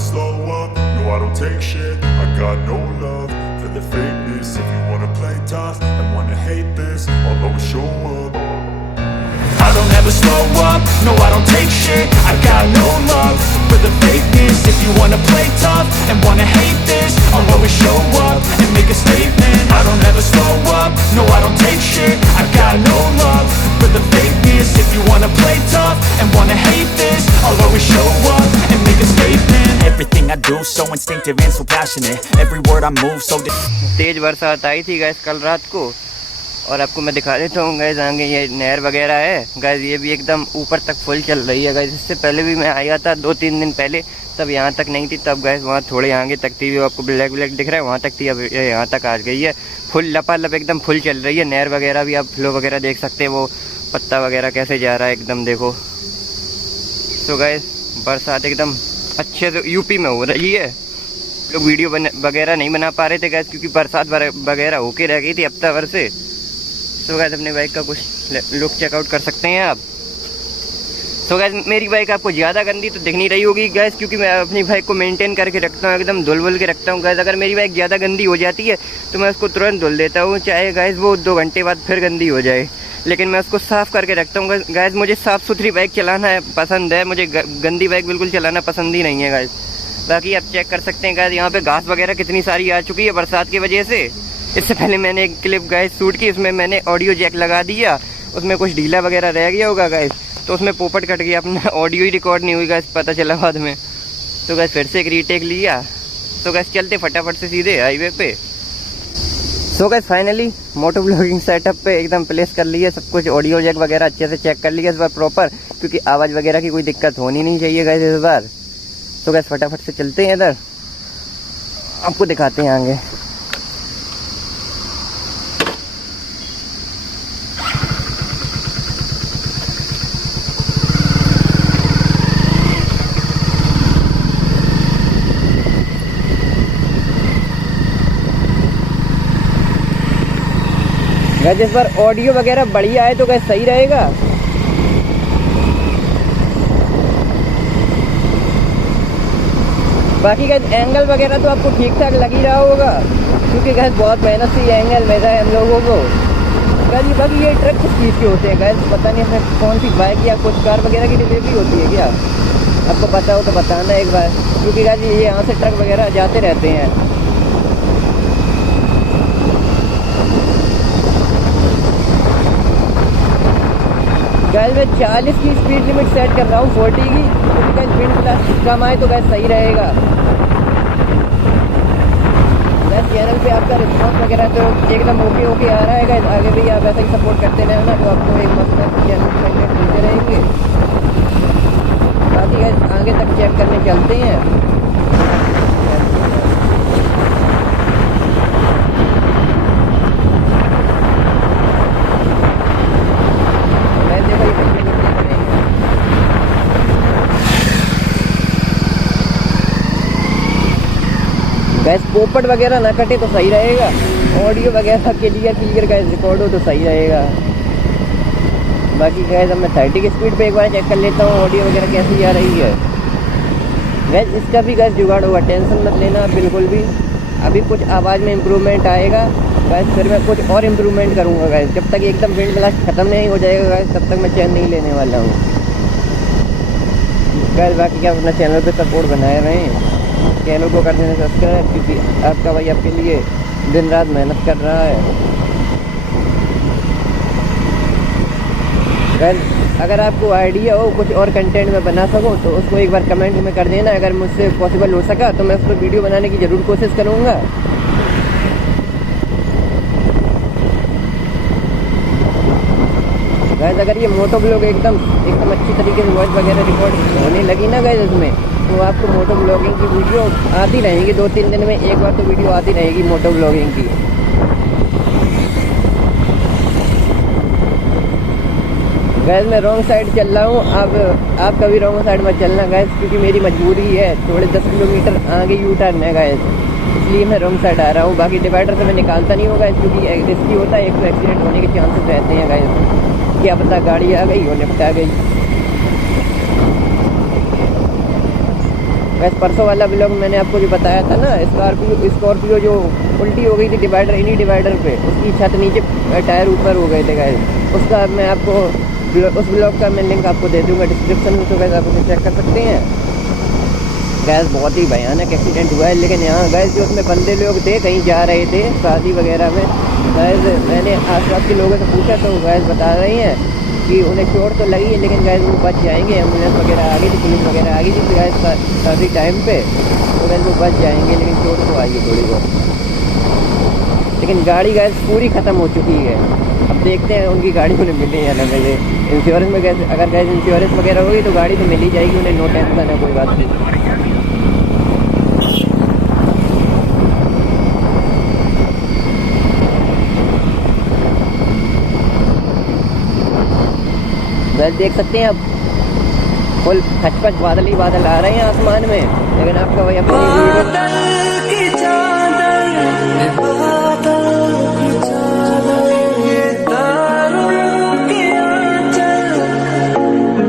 slow up, no I don't take shit. I got no love for the fakeness. If you wanna play tough and wanna hate this, I'll always show up. I don't ever slow up, no I don't take shit. I got no love for the fakeness. If you wanna play tough and wanna hate this, I'll always show up and make a statement. I don't ever slow up, no I don't take shit. I got no love for the fakeness. If you wanna play tough and wanna hate this, I'll always show up and make a statement. Everything I do so instinctive and so passionate. Every word I move so तेज बरसात आई थी gas कल रात को, और आपको मैं दिखा देता हूँ गैस। आगे ये नहर वगैरह है गैस, ये भी एकदम ऊपर तक फुल चल रही है गैस। इससे पहले भी मैं आया था 2-3 दिन पहले, तब यहाँ तक नहीं थी, तब गैस वहाँ थोड़े आगे तक थी, वो आपको ब्लैक ब्लैक दिख रहा है, वहाँ तक थी। अब यहाँ तक आ गई है, फुल लपालप एकदम फुल चल रही है। नहर वगैरह भी आप फ्लो वगैरह देख सकते हैं, वो पत्ता वगैरह कैसे जा रहा है एकदम, देखो। तो गैस बरसात एकदम अच्छे से यूपी में हो रही है। लोग वीडियो वगैरह नहीं बना पा रहे थे गैस, क्योंकि बरसात वगैरह होके रह गई थी हफ्ता भर से। तो गैस अपने बाइक का कुछ लुक चेकआउट कर सकते हैं आप। तो गैस मेरी बाइक आपको ज़्यादा गंदी तो दिख नहीं रही होगी गैस, क्योंकि मैं अपनी बाइक को मेंटेन करके रखता हूँ, एकदम धुल के रखता हूँ गैस। अगर मेरी बाइक ज़्यादा गंदी हो जाती है तो मैं उसको तुरंत धुल देता हूँ, चाहे गैस वो 2 घंटे बाद फिर गंदी हो जाए, लेकिन मैं उसको साफ़ करके रखता हूँ गैस। मुझे साफ़ सुथरी बाइक चलाना है पसंद है, मुझे गंदी बाइक बिल्कुल चलाना पसंद ही नहीं है गैस। बाकी आप चेक कर सकते हैं गैस, यहाँ पे घास वगैरह कितनी सारी आ चुकी है बरसात की वजह से। इससे पहले मैंने एक क्लिप गैस शूट की, उसमें मैंने ऑडियो जैक लगा दिया, उसमें कुछ ढीला वगैरह रह गया होगा गैस, तो उसमें पोपट कट गया, अपना ऑडियो ही रिकॉर्ड नहीं हुई गैस, पता चला बाद में। तो गैस फिर से एक रीटेक लिया। तो गैस चलते फटाफट से सीधे हाईवे पे। तो गैस फाइनली मोटो ब्लॉगिंग सेटअप पे एकदम प्लेस कर लिया सब कुछ, ऑडियो जैक वगैरह अच्छे से चेक कर लिया इस बार प्रॉपर, क्योंकि आवाज़ वगैरह की कोई दिक्कत होनी नहीं चाहिए गैस इस बार। तो गैस फटाफट से चलते हैं इधर, आपको दिखाते हैं आगे। गैस इस बार ऑडियो वगैरह बढ़िया है तो गैस सही रहेगा। बाकी गैस एंगल वगैरह तो आपको ठीक ठाक लग ही रहा होगा, क्योंकि गैस बहुत मेहनत से ये एंगल मिल रहा है हम लोगों को। गैस बाकी ये ट्रक किस चीज़ के होते हैं गैस, पता नहीं इसमें कौन सी बाइक या कुछ कार वगैरह की डिलीवरी होती है क्या, आपको पता हो तो बताना एक बार, क्योंकि गैस ये यहाँ से ट्रक वगैरह जाते रहते हैं। गैस मैं 40 की स्पीड लिमिट सेट कर रहा हूँ, 40 की, क्योंकि गैस विंड ब्लास्ट कम आए तो गैस सही रहेगा। गैस चैनल पे आपका रिस्पॉन्स वगैरह तो एकदम ओके आ रहा है गैस, आगे भी आप ऐसा ही सपोर्ट करते रहना, तो आपको एक मस्त चैनल कंटेंट मिलते रहेंगे। बाकी गैस आगे तक चेक करने चलते हैं। गैस पोपट वगैरह ना कटे तो सही रहेगा, ऑडियो वगैरह क्लियर गैस रिकॉर्ड हो तो सही रहेगा। बाकी गैस अब मैं 30 की स्पीड पे एक बार चेक कर लेता हूँ ऑडियो वगैरह कैसी जा रही है। गैस इसका भी गैस जुगाड़ होगा, टेंशन मत लेना बिल्कुल भी। अभी कुछ आवाज़ में इम्प्रूवमेंट आएगा गैस, फिर मैं कुछ और इम्प्रूवमेंट करूँगा गैस। जब तक एकदम विंड ब्लास्ट ख़त्म नहीं हो जाएगा गैस, तब तक मैं चैन नहीं लेने वाला हूँ गैस। बाकी क्या अपना चैनल पर सपोर्ट बनाए रहें, चैनल को कर देना सब्सक्राइब, क्योंकि आपका भाई आपके लिए दिन रात मेहनत कर रहा है। अगर आपको आइडिया हो कुछ और कंटेंट में बना सकूं तो उसको एक बार कमेंट में कर देना, अगर मुझसे पॉसिबल हो सका तो मैं उस पर वीडियो बनाने की ज़रूर कोशिश करूँगा। गैस अगर ये मोटो ब्लॉग एकदम अच्छी तरीके से वॉइस वगैरह रिकॉर्ड होने लगी ना गैस इसमें, तो आपको मोटो ब्लॉगिंग की वीडियो आती रहेंगी, 2-3 दिन में एक बार तो वीडियो आती रहेगी मोटो ब्लॉगिंग की। गैस मैं रॉन्ग साइड चल रहा हूँ, अब आप कभी रॉन्ग साइड में चलना गैस, क्योंकि मेरी मजबूरी है, थोड़े 10 किलोमीटर आगे यू टर्न है गैस, इसलिए मैं रॉन्ग साइड आ रहा हूँ। बाकी डिवाइडर से मैं निकालता नहीं हूँ गैस, क्योंकि रिस्की होता है, एक तो एक्सीडेंट होने के चांसेस रहते हैं गैस, क्या पता गाड़ी आ गई और निपटा गई। वैसे परसों वाला ब्लॉग मैंने आपको जो बताया था ना, स्कॉर्पियो जो उल्टी हो गई थी डिवाइडर, इन्हीं डिवाइडर पे, उसकी छत नीचे, टायर ऊपर हो गए थे गाइस। उसका मैं आपको उस ब्लॉग का मैं लिंक आपको दे दूँगा डिस्क्रिप्शन में, तो गाइस आप उसे चेक कर सकते हैं। गैस बहुत ही भयानक एक्सीडेंट हुआ है। लेकिन यहाँ गैस जो उसमें बंदे लोग थे, कहीं जा रहे थे शादी वगैरह में, गैस मैंने आसपास के लोगों से पूछा तो गैस बता रही हैं कि उन्हें चोट तो लगी है, लेकिन गैस वो बच जाएंगे। एम्बुलेंस वगैरह आ गई थी, पुलिस वगैरह आ गई थी गैस काफ़ी टाइम पे, तो गैस वो बच जाएंगे, लेकिन चोट तो आई है थोड़ी बहुत। लेकिन गाड़ी गैस पूरी ख़त्म हो चुकी है। अब देखते हैं उनकी गाड़ी उन्हें मिले या ना मिले। इंश्योरेंस में गैस, अगर गैस इंश्योरेंस वगैरह होगी तो गाड़ी तो मिल ही जाएगी उन्हें, नो टेंशन है, कोई बात नहीं। वैसे देख सकते हैं अब फुल खचपच बादल ही बादल आ रहे हैं आसमान में, लेकिन आपका वही अपनी